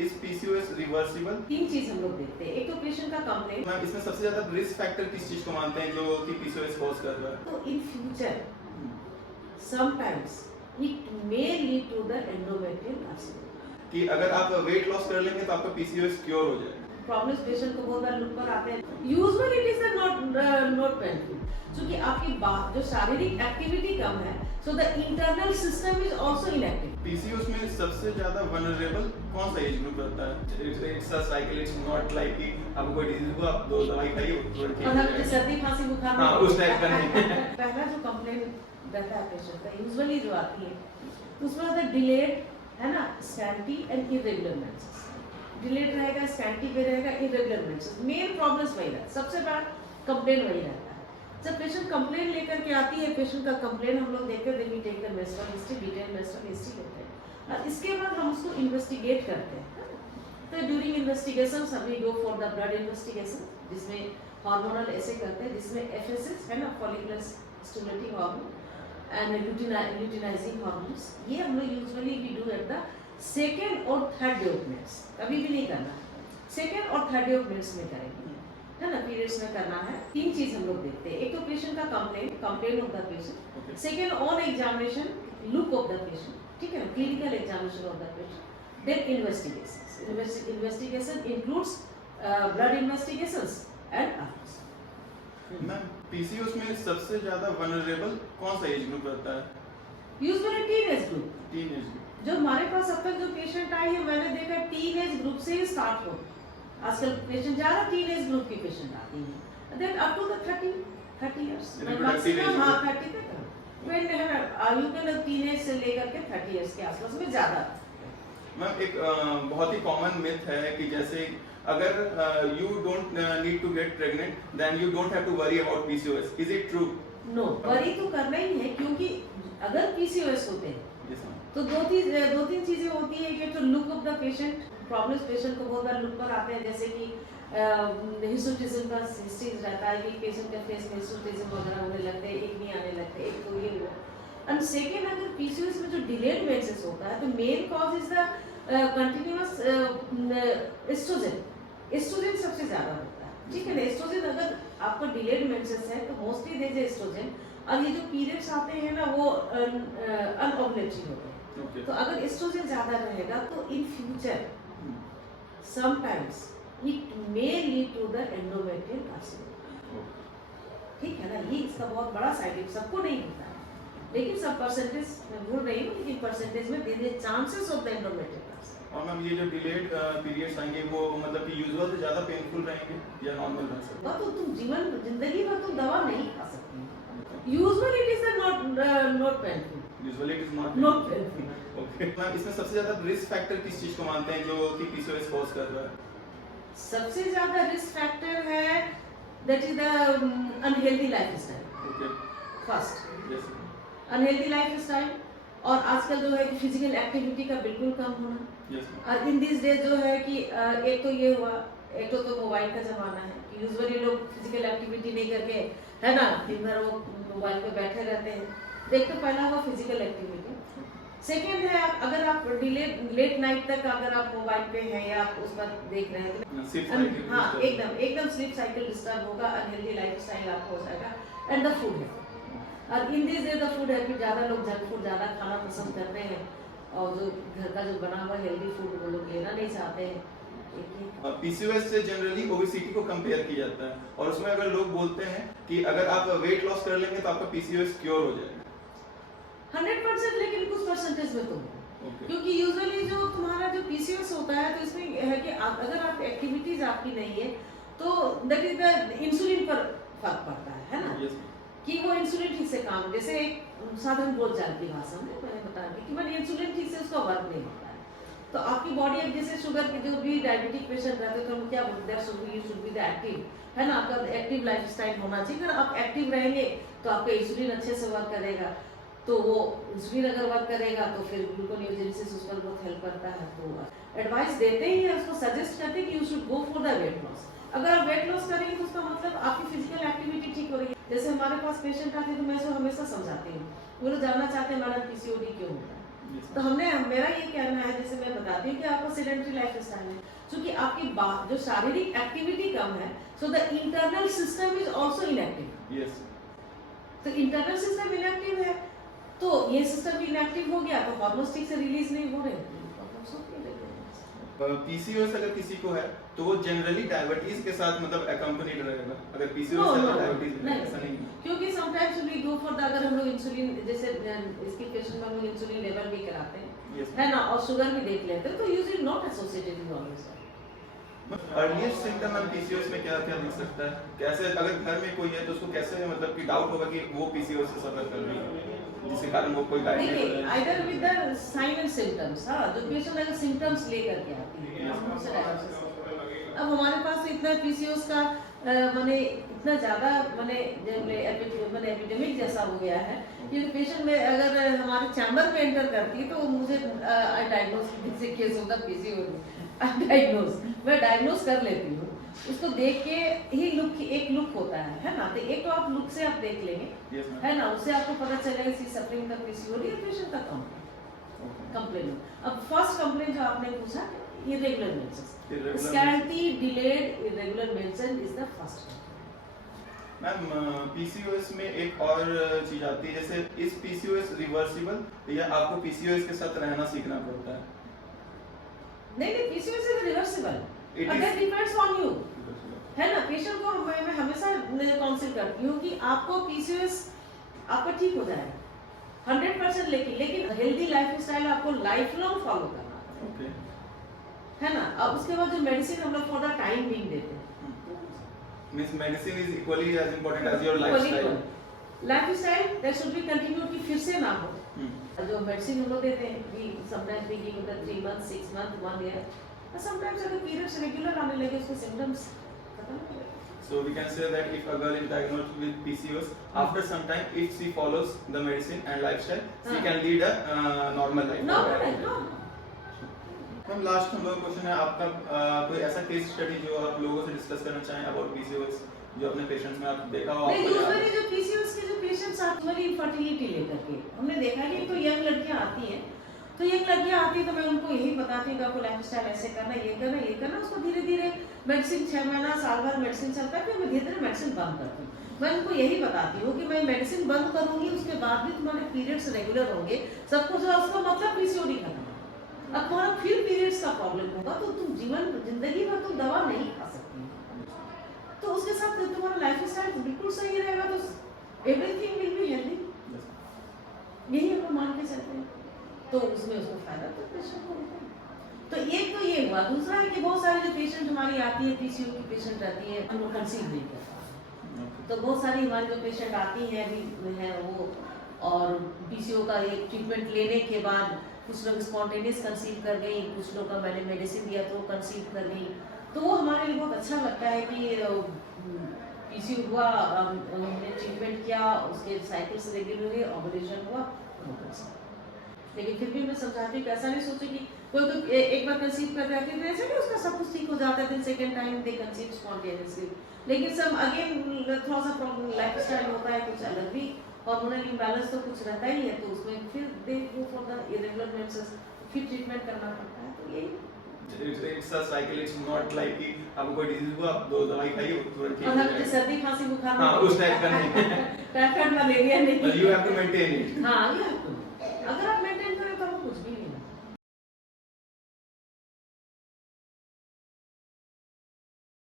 Is PCOS reversible? तीन चीज हम लोग देखते हैं। एक तो पेशेंट का कंप्लेंट, मैम इसमें सबसे ज्यादा रिस्क फैक्टर किस चीज को मानते हैं जो कि पीसीओएस कॉज कर रहा है? तो in future sometimes it may lead to the endometrial carcinoma. कि अगर आप वेट लॉस कर लेंगे तो आपका पीसीओएस क्योर हो जाएगा। प्रॉब्लम्स पेशेंट को बहुत बार लुक पर आते हैं। Usually it is not painful, क्योंकि आपकी जो शारीरिक एक्टिविटी कम है, so the internal system is also inactive. PCOS में सबसे ज्यादा वल्नरेबल कौन सा एज ग्रुप रहता है? It's a cycle, it's not like कि आपको कोई डिजीज हुआ आप दो दवाई खाइए तुरंत ठीक हो और जाएगा। सर्दी खांसी बुखार में उस टाइप का नहीं। पहला जो कंप्लेंट रहता है पेशेंट का यूजुअली जो आती है, उसमें होता है डिलेड, है ना, scanty and irregular menses. Delayed रहेगा, स्कैंटी पे रहेगा, इरेगुलर मेंसेस। मेन प्रॉब्लम्स वही रहता है, सबसे बड़ा कंप्लेंट वही रहता है। जब पेशेंट कंप्लेंट लेकर के आती है, पेशेंट का कंप्लेंट हम लोग देखकर then we take the menstrual history, detail menstrual history लेते हैं और इसके बाद हम उसको इन्वेस्टिगेट करते हैं। तो during investigation we go for the blood investigation, जिसमें हार्मोनल ऐसे करते हैं, जिसमें एफएसएच है ना, follicular stimulating hormone and luteinizing hormones, ये हम लोग usually we do at the second और थर्ड डे ऑफ मिनट्स। कभी भी नहीं करना, सेकेंड और थर्ड डे ऑफ मिनट्स में करेंगे, है ना, पीरियड्स में करना है। तीन चीज हम लोग देखते हैं। एक तो पेशेंट का complaint of the patient, second on examination look of the patient, ठीक है, clinical examination of the patient, then investigations. Investigation includes blood investigations and others. Ma'am PCOS में सबसे ज्यादा वल्नरेबल कौन सा एज ग्रुप रहता है? Usually teenage group. Teenage group. जो हमारे पास अब तक जो पेशेंट आई है, मैंने देखा टीनेज ग्रुप से ही स्टार्ट हो। आजकल पेशेंट ज्यादा टीनेज ग्रुप की पेशेंट आती है, then up to the 30 years maximum. हां 30 तक व्हेन यू कैन टीनेज से लेकर के 30 इयर्स के आसपास में ज्यादा। मैम एक बहुत ही कॉमन मिथ है कि जैसे अगर you don't need to get pregnant then you don't have to worry about PCOS. Is it true? No, worry तो करना ही है, क्योंकि अगर पीसीओएस होते हैं तो दो तीन चीजें होती है कि तो look of the patient, problems patient को बहुत बार लुक पर आते हैं, जैसे कि हिस्टोटिज्म का हिस्ट्री रहता है कि पेशेंट के फेस में हिस्टोटिज्म वगैरह होने लगते हैं, एक नहीं आने लगते, एक तो ये हुआ। एंड सेकेंड, अगर पीसीओएस में जो डिलेड मेंसेस होता है तो main cause is the continuous estrogen. Estrogen सबसे ज्यादा होता है, ठीक है ना। एस्ट्रोजन अगर आपका डिलेड मेंसेस है तो मोस्टली देयर इज एस्ट्रोजन, और ये जो पीरियड्स आते हैं ना वो अनओवुलेटरी होते हैं। तो अगर एस्ट्रोजन ज्यादा रहेगा तो in future sometimes it may lead to the endometrial carcinoma, ठीक है ना। ये इसका बहुत बड़ा साइड इफेक्ट, सबको नहीं होता है, लेकिन सब परसेंटेज मैं भूल रही हूँ, लेकिन परसेंटेज में there is chances of the endometrial carcinoma. और मैम ये जो डिलेड पीरियड्स आएंगे वो मतलब कि यूजुअल से ज्यादा पेनफुल रहेंगे या नॉर्मल रह सकते हैं? तो तुम जिंदगी भर तुम दवा नहीं खा सकती। Usually it is not painful. Usually it is not painful. Okay ma'am इसमें सबसे ज्यादा रिस्क फैक्टर किस चीज को मानते हैं जो कि पीसीओएस कॉज कर रहा है? सबसे ज्यादा रिस्क फैक्टर है that is the unhealthy lifestyle. Okay first yes unhealthy lifestyle, और आजकल जो है कि फिजिकल एक्टिविटी का बिल्कुल कम होना। यस और इन दिस डेज जो है कि एक तो ये हुआ, एक तो मोबाइल का जमाना है कि यूजुअली लोग फिजिकल एक्टिविटी नहीं करके, है ना, दिन भर वो मोबाइल पे बैठे रहते हैं। एक तो पहला हुआ फिजिकल एक्टिविटी। सेकेंड है अगर आप लेट नाइट तक अगर आप मोबाइल पे हैं या आप उस पर देख रहे हैं तो हाँ एकदम स्लीप साइकिल डिस्टर्ब होगा, अनहेल्दी लाइफस्टाइल आपको हो जाएगा। एंड द फूड है, और in this day the food है कि ज़्यादा लोग जंक फूड ज़्यादा खाना पसंद करते हैं, और जो घर का जो बना हुआ हेल्दी फूड वो लोग लेना नहीं चाहते हैं। पीसीओएस से जनरली ओबेसिटी को कंपेयर किया जाता है, और उसमें अगर लोग बोलते हैं कि अगर आप वेट लॉस कर लेंगे तो आपका पीसीओएस क्योर हो जाएगा। 100%, लेकिन कुछ परसेंटेज में तो क्योंकि यूजुअली जो तुम्हारा जो पीसीओएस होता है तो इसमें है कि अगर आप एक्टिविटीज आपकी नहीं है तो दैट इज द इंसुलिन पर फर्क पड़ता है ना। yes. कि वो इंसुलिन ठीक से काम, जैसे एक साधारण बोलचाल की भाषा में मैंने बताया कि मैंने इंसुलिन ठीक से उसका वर्क नहीं होता है, तो आपकी बॉडी अब जैसे शुगर के जो भी डायबिटिक पेशेंट रहते हैं तो हम क्या बोलते हैं, शुड बी द एक्टिव, है ना, आपका एक्टिव लाइफस्टाइल होना चाहिए। अगर आप एक्टिव रहेंगे तो आपका इंसुलिन अच्छे से वर्क करेगा, तो वो इंसुलिन अगर वर्क करेगा तो फिर ग्लूकोनियोजेनेसिस उस पर बहुत हेल्प करता है। तो एडवाइस देते ही है, उसको सजेस्ट करते हैं कि you should go for the weight loss. अगर आप वेट लॉस करेंगे तो उसका मतलब आपकी फिजिकल एक्टिविटी ठीक हो रही है। जैसे हमारे पास पेशेंट आते हैं तो मैं इसको हमेशा समझाती हूँ, वो लोग जानना चाहते हैं मैडम पीसीओडी क्यों होता है, Yes. तो हमने मेरा ये कहना है, जैसे मैं बताती हूँ कि आपका सेडेंटरी लाइफ स्टाइल है, क्योंकि आपकी जो शारीरिक एक्टिविटी कम है, so the internal system is also inactive. Yes. तो इंटरनल सिस्टम इनएक्टिव है, तो ये सिस्टम इनएक्टिव हो गया तो हार्मोन्स ठीक से रिलीज नहीं हो रहे, प्रॉब्लम्स होती है। पीसीओएस अगर किसी को है तो वो जनरली डायबिटीज के साथ मतलब अकम्पनीड रहेगा। अगर No, पीसीओएस है no, तो डायबिटीज नहीं, ऐसा नहीं है। क्योंकि sometimes we go for the, अगर हम लोग इंसुलिन जैसे इसकी पेशेंट में हम लोग इंसुलिन लेवल भी कराते हैं, Yes. है ना, और शुगर भी देख लेते हैं, तो usually not associated with all this. Earliest symptom हम पीसीओएस में क्या क्या दिख सकता है? कैसे अगर घर में कोई है तो उसको कैसे मतलब कि डाउट होगा कि वो पीसीओएस से सफर कर रही है, जिसके कारण वो कोई गाइड नहीं देखिए, कर रहा है? Either with the sign and symptoms, हाँ, जो पेशेंट अगर सिम्टम्स लेकर के आती है, हम उनसे डायग्नोसिस करते हैं। अब हमारे पास तो इतना पीसीओएस का माने इतना ज़्यादा माने एपिडेमिक जैसा हो गया है कि पेशेंट में अगर हमारे चैम्बर में एंटर करती है तो मुझे I diagnose this case of the PCOS, मैं डायग्नोस कर लेती हूँ उसको देख के ही। लुक, एक लुक होता है ना, तो एक तो आप लुक से आप देख लेंगे, Yes, ma'am. है ना, उससे आपको पता चलेगा सी सफरिंग द पीसीओडी या पेशेंट का कंप्लेन। अब फर्स्ट कंप्लेन जो आपने पूछा, irregular menses, Irregular scanty delayed irregular menses is the first. Ma'am PCOS में एक और चीज आती है, जैसे इस पीसीओएस रिवर्सिबल या आपको पीसीओएस के साथ रहना सीखना पड़ता है? नहीं, पीसीओएस इज रिवर्सिबल, It अगर is- डिपेंड्स ऑन यू, है ना। पेशेंट को मैं हमेशा काउंसिल करती हूँ कि आपको पीसीओएस आपका ठीक हो जाएगा 100%, लेकिन हेल्दी लाइफ स्टाइल आपको लाइफ लॉन्ग फॉलो करना है, ओके। है ना। अब उसके बाद जो मेडिसिन हम लोग फॉर द टाइम बीइंग देते हैं, Means medicine is equally as important as your lifestyle. Lifestyle that should be continue, कि फिर से ना हो। Hmm. जो मेडिसिन हम लोग देते हैं, we sometimes we give the 3 month 6 month 1 year, और समटाइम्स अगर पीरियड्स रेगुलर आने लगे उसके सिम्टम्स खत्म हो गए। So we can say that if a girl is diagnosed with PCOS, after some time, if she follows the medicine and lifestyle, she can lead a normal life. Normal है, हाँ। Ma'am last हम लोग question है आपका, कोई ऐसा case study जो आप लोगों से डिस्कस करना चाहें अबाउट पीसीओएस, जो अपने पेशेंट्स में आप देखा हो? नहीं, आपको याद यूजुअली है? जो पीसीओएस के जो पेशेंट्स आते हैं इनफर्टिलिटी लेकर के, हमने देखा है कि तो यंग लड़कियां आती हैं, तो यंग लड़कियां आती हैं तो मैं उनको यही बताती हूँ कि आपको लाइफस्टाइल ऐसे करना, ये करना, उसको धीरे धीरे मेडिसिन 6 महीना साल भर मेडिसिन चलता है, फिर मैं धीरे धीरे मेडिसिन बंद करती हूँ। मैं उनको यही बताती हूँ कि मैं मेडिसिन बंद करूंगी, उसके बाद भी तुम्हारे पीरियड्स रेगुलर होंगे, सब कुछ, उसका मतलब पीसीओडी खत्म। अब तुम्हारा फिर पीरियड्स का प्रॉब्लम होगा तो तुम जिंदगी भर तुम दवा नहीं खा सकती, तो उसके साथ तुम्हारा लाइफस्टाइल बिल्कुल सही रहेगा, तो एवरीथिंग विल बी हेल्दी, यही हम लोग मान के चलते हैं, तो उसमें उसको फायदा तो पेशेंट को होता है। तो एक तो ये हुआ, दूसरा है कि बहुत सारे जो पेशेंट हमारी आती है, पीसीओ की पेशेंट रहती है, हम लोग कंसीव नहीं कर पाते, तो बहुत सारी हमारी जो पेशेंट आती हैं अभी है वो, और पीसीओ का एक ट्रीटमेंट लेने के बाद कुछ लोग स्पॉन्टेनियस कंसीव कर गई, कुछ लोग का मैंने मेडिसिन दिया तो कंसीव कर गई, तो वो हमारे लिए बहुत अच्छा लगता है कि पीसीओ हुआ, हमने ट्रीटमेंट किया, उसके साइकिल से रेगुलरली ओवुलेशन हुआ, लेकिन फिर भी मैं समझाती हूँ कि ऐसा नहीं सोचे कि कोई एक बार कंसीव कर जाती है तो ऐसा नहीं उसका सब कुछ ठीक हो जाता है, फिर सेकेंड टाइम दे कंसीव स्पॉन्टेनियसली, लेकिन सब अगेन थोड़ा सा प्रॉब्लम लाइफस्टाइल होता है, कुछ अलग भी हार्मोनल इम्बैलेंस तो कुछ रहता ही है, तो उसमें फिर they go for the irregular menses, फिर ट्रीटमेंट करना पड़ता है, तो यही It's a cycle. It's not like कि आपको कोई डिजीज हुआ आप 2 दवाई खाइए तुरंत ठीक और हो हम जाएगा। सर्दी खांसी बुखार हाँ, उस टाइप का नहीं। टाइफाइड मलेरिया नहीं, You have to maintain it. हाँ, ये आपको अगर आप